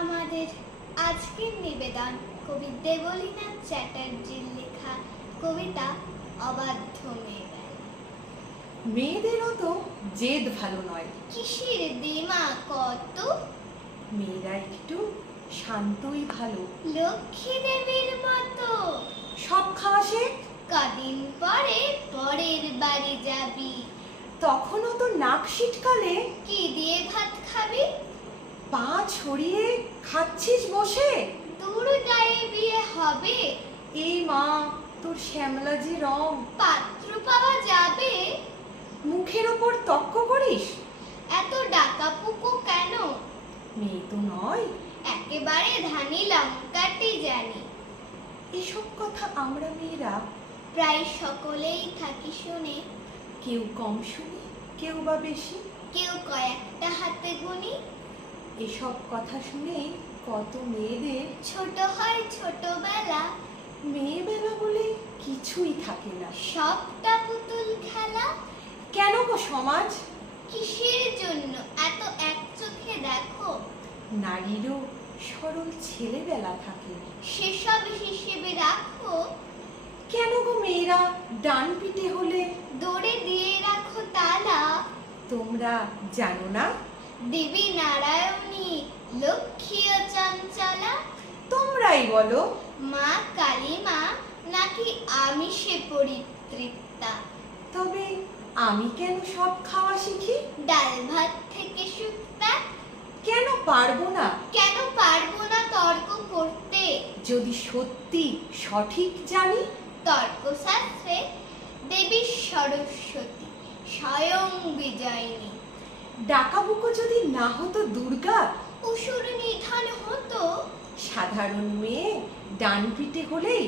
আমাদের আজকের নিবেদন কবি দেবলীনা চ্যাটার্জির লেখা কবিতা অবাধ্য মেয়েরা মেয়েদেরও তো জেদ ভালো নয়। কিসের দিমা কত? মেয়েরা একটু শান্তই ভালো। লক্ষ্মী দেবীর মতো। সব খাওয়া শেখ কদিন পরে পরের বাড়ি যাবি। তখনও তো নাক শীতকালে কি পা ছড়িয়ে খাচ্ছিস বসে? দূর গায়ে বিয়ে হবে। এই মা তোর শ্যামলা যে রং। পাত্র পাওয়া যাবে। মুখের ওপর তক্ক করিস? এত ডাকা পুকো কেন? মেয়ে তো নয়। একেবারে ধানি লঙ্কাটি জানি। এসব কথা আমরা মেয়েরা প্রায় সকলেই থাকি শুনে। কেউ কম শুনি কেউ বা বেশি। কেউ কয়েকটা হাতে গুনি। এসব কথা শুনেই কত মেয়েদের ছোট হয় ছোটবেলা। মেয়েবেলা বলে কিছুই থাকে না। সবটা পুতুল খেলা। কেন গো সমাজ? কিসের জন্য? এত এক চোখে দেখো। নারীরও সরল ছেলেবেলা থাকে। সেসব হিসেবে রাখো। কেন গো মেয়েরা ডান পিটে হলে? দৌড়ে দিয়ে রাখো তালা। তোমরা জানো না? দেবী নারায়ণী লক্ষ্মী ও চঞ্চলা। তোমরাই বলো। মা কালী মা নাকি আমিষে পরিতৃপ্তা? তবে আমি কেন সব খাওয়া শিখি? ডাল ভাত থেকে শুক্তা কেন পারব না? কেন পারব না তর্ক করতে? যদি সত্যি সঠিক জানি? তর্কশাস্ত্রে দেবী সরস্বতী স্বয়ং বিজয়িনী। ডাকাবুকো যদি না হতো দুর্গা অসুর নিধন হতো। সাধারণ মেয়ে ডান পিঠে হলেই